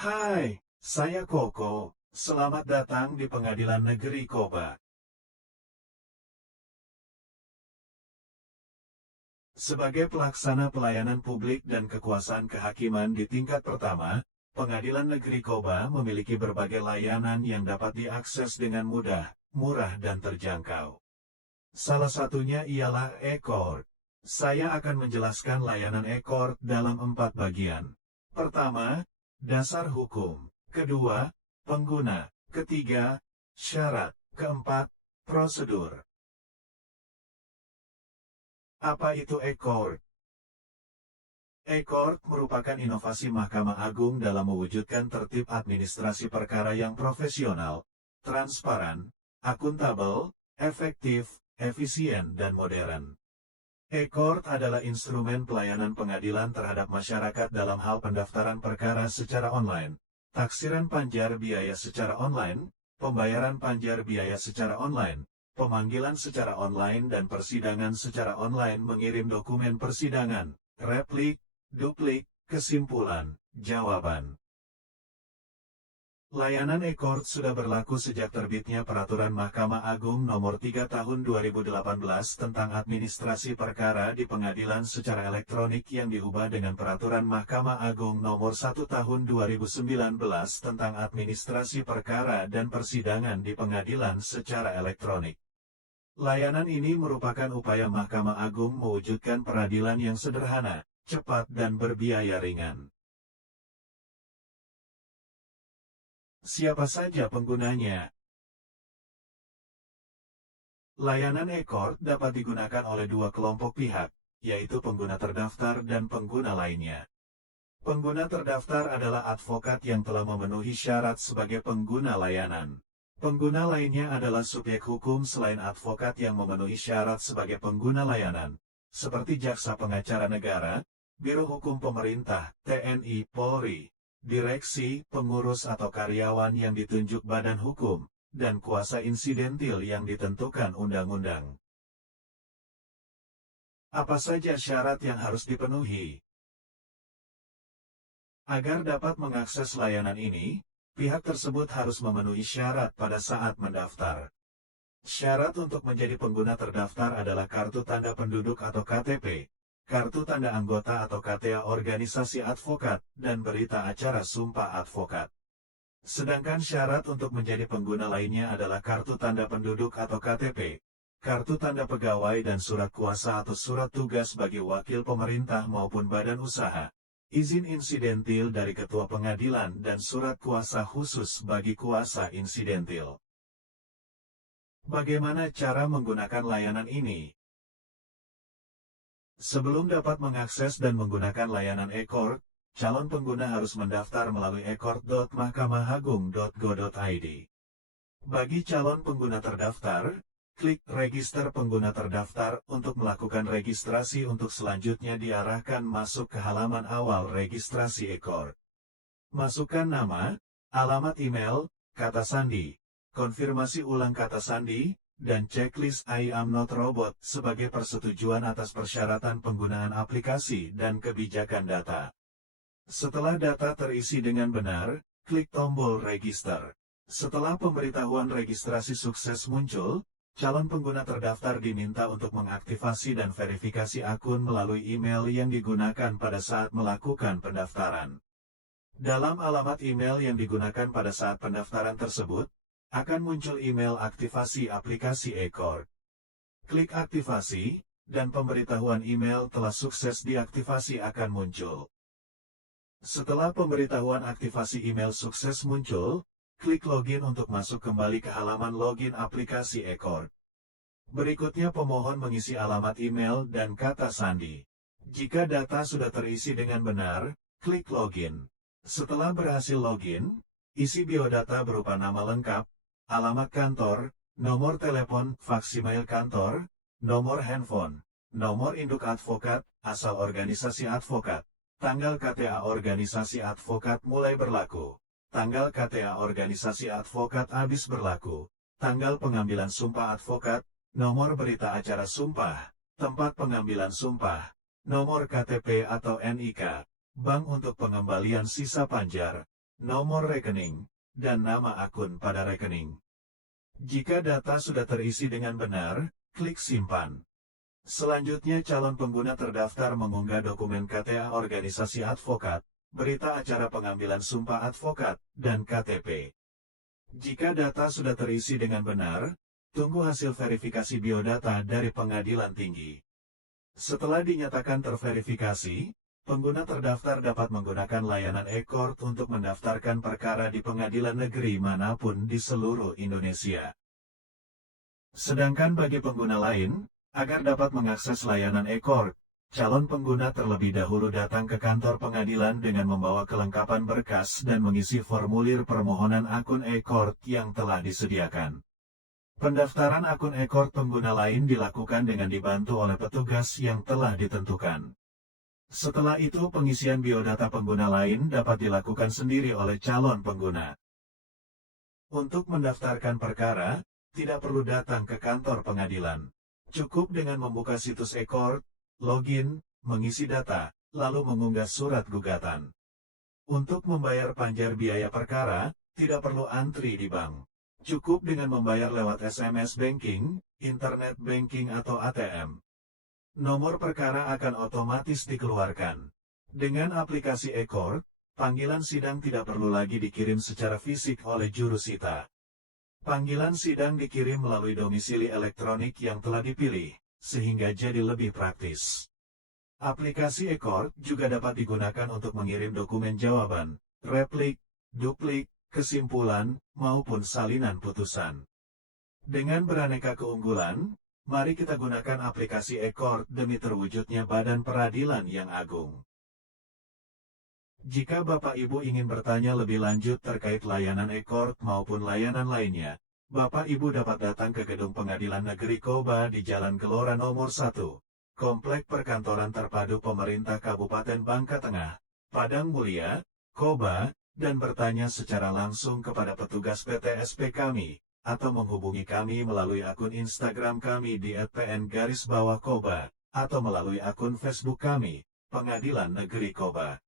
Hai, saya Koko. Selamat datang di Pengadilan Negeri Koba. Sebagai pelaksana pelayanan publik dan kekuasaan kehakiman di tingkat pertama, Pengadilan Negeri Koba memiliki berbagai layanan yang dapat diakses dengan mudah, murah dan terjangkau. Salah satunya ialah e-court. Saya akan menjelaskan layanan e-court dalam 4 bagian. Pertama, dasar hukum. Kedua, pengguna. Ketiga, syarat. Keempat, prosedur. Apa itu e-court? E-court merupakan inovasi Mahkamah Agung dalam mewujudkan tertib administrasi perkara yang profesional, transparan, akuntabel, efektif, efisien, dan modern. E-court adalah instrumen pelayanan pengadilan terhadap masyarakat dalam hal pendaftaran perkara secara online, taksiran panjar biaya secara online, pembayaran panjar biaya secara online, pemanggilan secara online dan persidangan secara online, mengirim dokumen persidangan, replik, duplik, kesimpulan, jawaban. Layanan e-court sudah berlaku sejak terbitnya Peraturan Mahkamah Agung Nomor 3 Tahun 2018 tentang administrasi perkara di pengadilan secara elektronik yang diubah dengan Peraturan Mahkamah Agung Nomor 1 Tahun 2019 tentang administrasi perkara dan persidangan di pengadilan secara elektronik. Layanan ini merupakan upaya Mahkamah Agung mewujudkan peradilan yang sederhana, cepat dan berbiaya ringan. Siapa saja penggunanya? Layanan e-court dapat digunakan oleh 2 kelompok pihak, yaitu pengguna terdaftar dan pengguna lainnya. Pengguna terdaftar adalah advokat yang telah memenuhi syarat sebagai pengguna layanan. Pengguna lainnya adalah subjek hukum selain advokat yang memenuhi syarat sebagai pengguna layanan, seperti jaksa pengacara negara, Biro Hukum Pemerintah, TNI, Polri, direksi, pengurus atau karyawan yang ditunjuk badan hukum, dan kuasa insidentil yang ditentukan undang-undang. Apa saja syarat yang harus dipenuhi? Agar dapat mengakses layanan ini, pihak tersebut harus memenuhi syarat pada saat mendaftar. Syarat untuk menjadi pengguna terdaftar adalah kartu tanda penduduk atau KTP, kartu tanda anggota atau KTA organisasi advokat, dan berita acara sumpah advokat. Sedangkan syarat untuk menjadi pengguna lainnya adalah kartu tanda penduduk atau KTP, kartu tanda pegawai dan surat kuasa atau surat tugas bagi wakil pemerintah maupun badan usaha, izin insidentil dari ketua pengadilan dan surat kuasa khusus bagi kuasa insidentil. Bagaimana cara menggunakan layanan ini? Sebelum dapat mengakses dan menggunakan layanan e-court, calon pengguna harus mendaftar melalui e-court.mahkamahagung.go.id. Bagi calon pengguna terdaftar, klik register pengguna terdaftar untuk melakukan registrasi, untuk selanjutnya diarahkan masuk ke halaman awal registrasi e-court. Masukkan nama, alamat email, kata sandi, konfirmasi ulang kata sandi, dan checklist I am not robot sebagai persetujuan atas persyaratan penggunaan aplikasi dan kebijakan data. Setelah data terisi dengan benar, klik tombol register. Setelah pemberitahuan registrasi sukses muncul, calon pengguna terdaftar diminta untuk mengaktifasi dan verifikasi akun melalui email yang digunakan pada saat melakukan pendaftaran. Dalam alamat email yang digunakan pada saat pendaftaran tersebut, akan muncul email aktivasi aplikasi e-court. Klik aktivasi, dan pemberitahuan email telah sukses diaktifasi akan muncul. Setelah pemberitahuan aktivasi email sukses muncul, klik login untuk masuk kembali ke halaman login aplikasi e-court. Berikutnya pemohon mengisi alamat email dan kata sandi. Jika data sudah terisi dengan benar, klik login. Setelah berhasil login, isi biodata berupa nama lengkap, alamat kantor, nomor telepon, fax email kantor, nomor handphone, nomor induk advokat, asal organisasi advokat, tanggal KTA organisasi advokat mulai berlaku, tanggal KTA organisasi advokat habis berlaku, tanggal pengambilan sumpah advokat, nomor berita acara sumpah, tempat pengambilan sumpah, nomor KTP atau NIK, bank untuk pengembalian sisa panjar, nomor rekening, dan nama akun pada rekening. Jika data sudah terisi dengan benar, klik simpan. Selanjutnya calon pengguna terdaftar mengunggah dokumen KTA organisasi advokat, berita acara pengambilan sumpah advokat, dan KTP. Jika data sudah terisi dengan benar, tunggu hasil verifikasi biodata dari pengadilan tinggi. Setelah dinyatakan terverifikasi, pengguna terdaftar dapat menggunakan layanan e-court untuk mendaftarkan perkara di pengadilan negeri manapun di seluruh Indonesia. Sedangkan bagi pengguna lain, agar dapat mengakses layanan e-court, calon pengguna terlebih dahulu datang ke kantor pengadilan dengan membawa kelengkapan berkas dan mengisi formulir permohonan akun e-court yang telah disediakan. Pendaftaran akun e-court pengguna lain dilakukan dengan dibantu oleh petugas yang telah ditentukan. Setelah itu pengisian biodata pengguna lain dapat dilakukan sendiri oleh calon pengguna. Untuk mendaftarkan perkara, tidak perlu datang ke kantor pengadilan. Cukup dengan membuka situs e-court, login, mengisi data, lalu mengunggah surat gugatan. Untuk membayar panjar biaya perkara, tidak perlu antri di bank. Cukup dengan membayar lewat SMS banking, internet banking atau ATM. Nomor perkara akan otomatis dikeluarkan. Dengan aplikasi e-court, panggilan sidang tidak perlu lagi dikirim secara fisik oleh jurusita. Panggilan sidang dikirim melalui domisili elektronik yang telah dipilih, sehingga jadi lebih praktis. Aplikasi e-court juga dapat digunakan untuk mengirim dokumen jawaban, replik, duplik, kesimpulan, maupun salinan putusan. Dengan beraneka keunggulan, mari kita gunakan aplikasi e-court demi terwujudnya badan peradilan yang agung. Jika Bapak Ibu ingin bertanya lebih lanjut terkait layanan e-court maupun layanan lainnya, Bapak Ibu dapat datang ke Gedung Pengadilan Negeri Koba di Jalan Gelora Nomor 1, Komplek Perkantoran Terpadu Pemerintah Kabupaten Bangka Tengah, Padang Mulia, Koba, dan bertanya secara langsung kepada petugas PTSP kami, atau menghubungi kami melalui akun Instagram kami di @pn_koba, atau melalui akun Facebook kami, Pengadilan Negeri Koba.